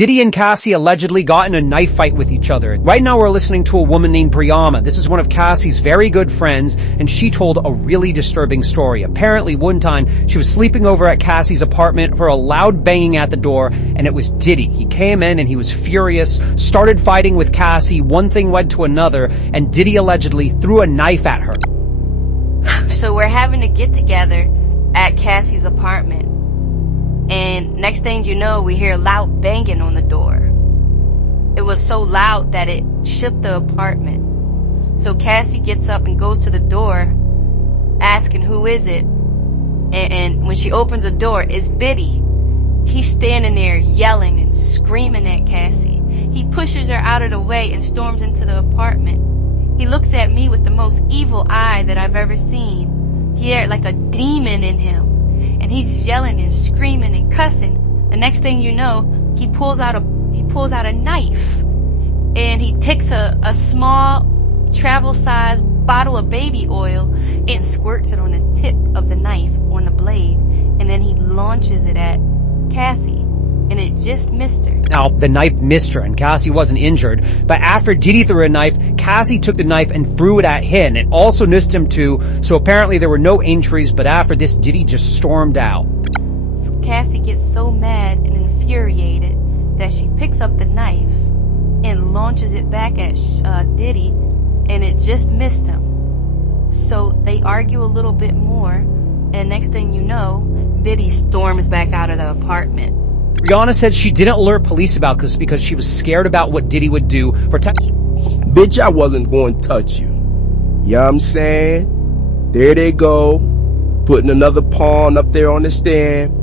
Diddy and Cassie allegedly got in a knife fight with each other. Right now we're listening to a woman named Bryana. This is one of Cassie's very good friends, and she told a really disturbing story. Apparently one time she was sleeping over at Cassie's apartment for a loud banging at the door, and it was Diddy. He came in and he was furious, started fighting with Cassie, one thing led to another, and Diddy allegedly threw a knife at her. So we're having a get together at Cassie's apartment. And next thing you know, we hear loud banging on the door. It was so loud that it shook the apartment. So Cassie gets up and goes to the door, asking who is it. And when she opens the door, it's Diddy. He's standing there yelling and screaming at Cassie. He pushes her out of the way and storms into the apartment. He looks at me with the most evil eye that I've ever seen. He had like a demon in him. And he's yelling and screaming and cussing. The next thing you know, he pulls out a knife, and he takes a small travel-sized bottle of baby oil and squirts it on the tip of the knife on the blade, and then he launches it at Cassie, and it just missed her. Now, the knife missed her and Cassie wasn't injured, but after Diddy threw a knife, Cassie took the knife and threw it at him. It also missed him too, so apparently there were no injuries, but after this, Diddy just stormed out. So Cassie gets so mad and infuriated that she picks up the knife and launches it back at Diddy, and it just missed him. So they argue a little bit more, and next thing you know, Diddy storms back out of the apartment. Bryana said she didn't alert police about this because she was scared about what Diddy would do for Bitch, I wasn't going to touch you. You know what I'm saying? There they go, putting another pawn up there on the stand,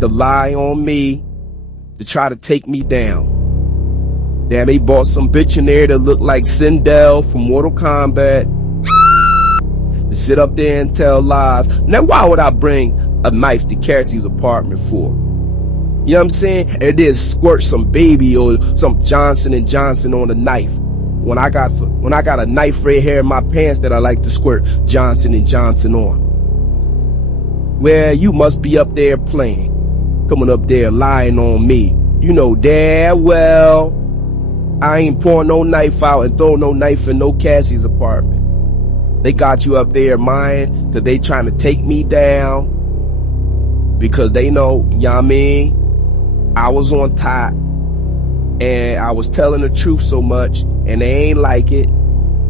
to lie on me, to try to take me down. Damn, they brought some bitch in there that looked like Sindel from Mortal Kombat to sit up there and tell lies. Now, why would I bring a knife to Cassie's apartment for? You know what I'm saying? And then squirt some baby or some Johnson & Johnson on a knife. When I got a knife right here in my pants that I like to squirt Johnson & Johnson on. Well, you must be up there playing. Coming up there lying on me. You know damn well I ain't pouring no knife out and throwing no knife in no Cassie's apartment. They got you up there lying that they trying to take me down because they know, you know what I mean? I was on top and I was telling the truth so much and they ain't like it.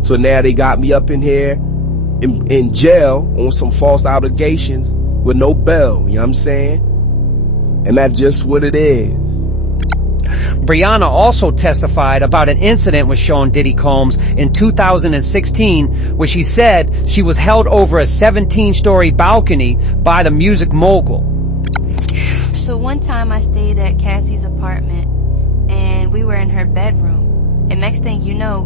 So now they got me up in here in jail on some false allegations with no bail. You know what I'm saying? And that's just what it is. Bryana also testified about an incident with Sean Diddy Combs in 2016 where she said she was held over a 17-story balcony by the music mogul. So one time I stayed at Cassie's apartment and we were in her bedroom, and next thing you know,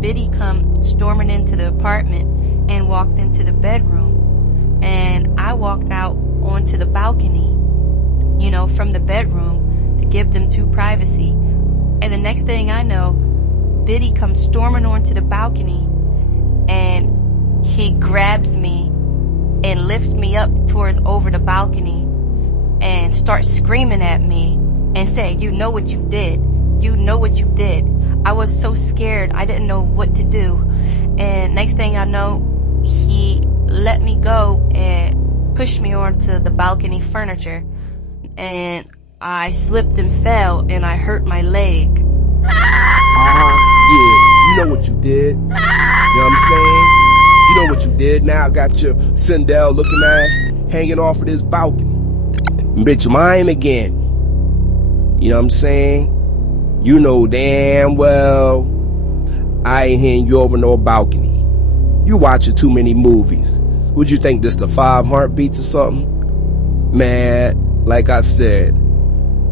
Diddy come storming into the apartment and walked into the bedroom, and I walked out onto the balcony, you know, from the bedroom to give them to privacy. And the next thing I know, Diddy comes storming onto the balcony and he grabs me and lifts me up towards over the balcony and starts screaming at me and saying, "You know what you did. You know what you did." I was so scared. I didn't know what to do. And next thing I know, he let me go and pushed me onto the balcony furniture. And I slipped and fell and I hurt my leg. Yeah, you know what you did. You know what I'm saying? You know what you did. Now I got your Sindel looking ass hanging off of this balcony. Bitch, mine again. You know what I'm saying? You know damn well I ain't hitting you over no balcony. You watching too many movies. Would you think this the 5 heartbeats or something? Man, like I said,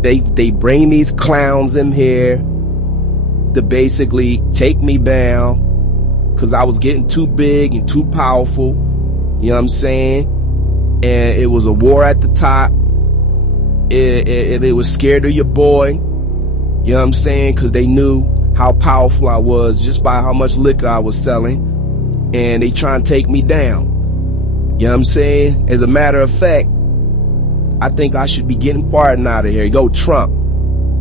they bring these clowns in here to basically take me down because I was getting too big and too powerful. You know what I'm saying? And it was a war at the top. It was scared of your boy. You know what I'm saying? Because they knew how powerful I was just by how much liquor I was selling. And they trying to take me down. You know what I'm saying? As a matter of fact, I think I should be getting pardoned out of here. Yo, Trump,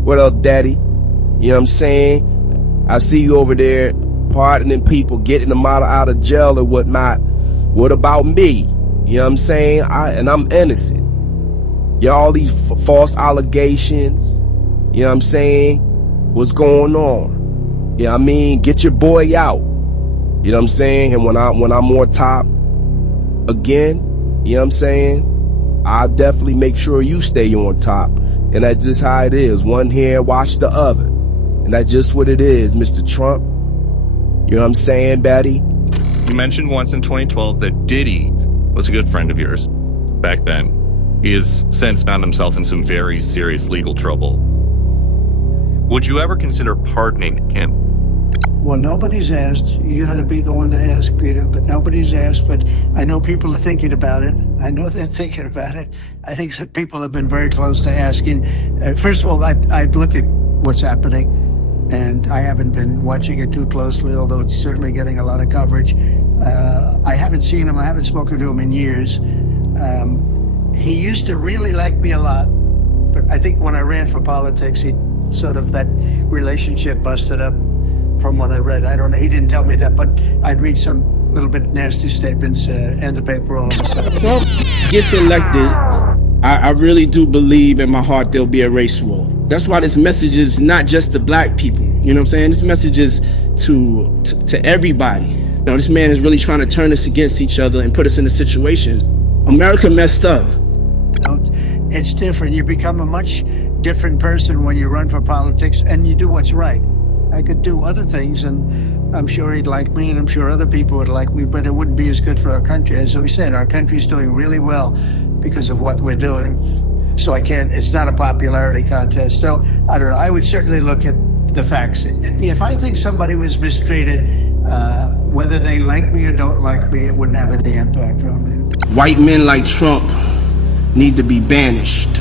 What up, daddy? You know what I'm saying? I see you over there pardoning people, getting them out of jail or whatnot. What about me? You know what I'm saying? I'm innocent. Yeah, all these false allegations. You know what I'm saying? What's going on? Yeah, I mean, get your boy out. You know what I'm saying? And when I'm on top again, you know what I'm saying? I'll definitely make sure you stay on top. And that's just how it is. One hand wash the other. And that's just what it is, Mr. Trump. You know what I'm saying, Betty? You mentioned once in 2012 that Diddy was a good friend of yours back then. He has since found himself in some very serious legal trouble. Would you ever consider pardoning him? Well, nobody's asked. You had to be the one to ask, Peter, but nobody's asked. But I know people are thinking about it. I know they're thinking about it. I think some people have been very close to asking. First of all, I'd look at what's happening, and I haven't been watching it too closely, although it's certainly getting a lot of coverage. I haven't seen him. I haven't spoken to him in years. He used to really like me a lot, but I think when I ran for politics, that relationship busted up. From what I read, I don't know. He didn't tell me that, but I'd read some little bit nasty statements in the paper all of a sudden. Trump gets elected, I really do believe in my heart there'll be a race war. That's why this message is not just to black people. You know what I'm saying? This message is to everybody. You know, this man is really trying to turn us against each other and put us in a situation. America messed up. It's different. You become a much different person when you run for politics and you do what's right. I could do other things, and I'm sure he'd like me, and I'm sure other people would like me, but it wouldn't be as good for our country. As we said, our country's doing really well because of what we're doing. So it's not a popularity contest. So, I don't know, I would certainly look at the facts. If I think somebody was mistreated, whether they like me or don't like me, it wouldn't have any impact on me. White men like Trump need to be banished.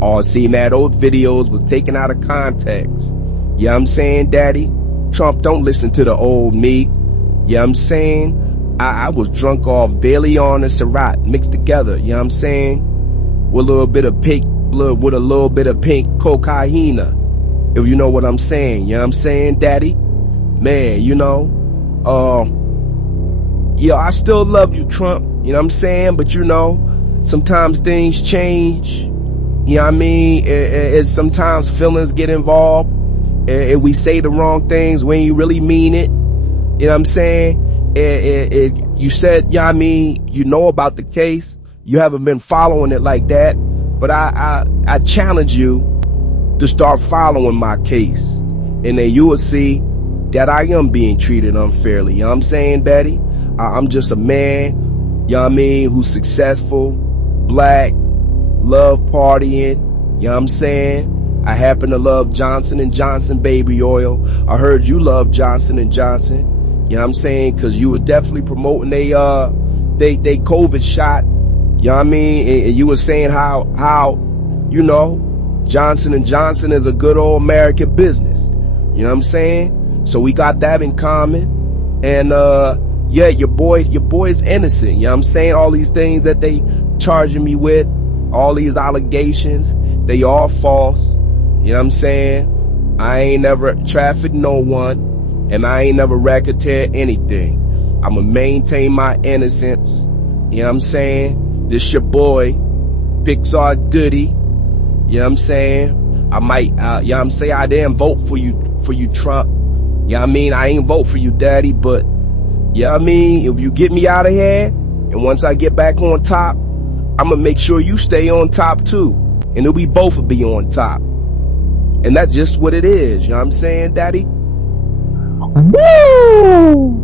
Oh, see, man, those videos was taken out of context. You know what I'm saying, Daddy? Trump, don't listen to the old me. You know what I'm saying? I was drunk off Bailey on and Syrah mixed together. You know what I'm saying? With a little bit of pink blood, with a little bit of pink cocaine. If you know what I'm saying. You know what I'm saying, Daddy? Man, you know, yeah, I still love you, Trump. You know what I'm saying? But you know, sometimes things change. You know what I mean? Sometimes feelings get involved. If we say the wrong things when you really mean it, you know what I'm saying? You said, yeah, I mean, you know about the case. You haven't been following it like that. But I challenge you to start following my case. And then you will see that I am being treated unfairly. You know what I'm saying, Betty? I'm just a man, you know what I mean, who's successful, black, love partying, you know what I'm saying? I happen to love Johnson & Johnson baby oil. I heard you love Johnson & Johnson. You know what I'm saying? Cause you were definitely promoting they COVID shot. You know what I mean? And you were saying how, you know, Johnson & Johnson is a good old American business. You know what I'm saying? So we got that in common. And, yeah, your boy's innocent. You know what I'm saying? All these things that they charging me with, all these allegations, they all false. You know what I'm saying? I ain't never trafficked no one, and I ain't never racketeered anything. I'ma maintain my innocence. You know what I'm saying? This your boy, Pixar Diddy. You know what I'm saying? I might, you know what I'm saying? I didn't vote for you, Trump. You know what I mean? I ain't vote for you, Daddy, but, you know what I mean? If you get me out of here, and once I get back on top, I'ma make sure you stay on top too. And then we both will be on top. And that's just what it is. You know what I'm saying, Daddy? Woo!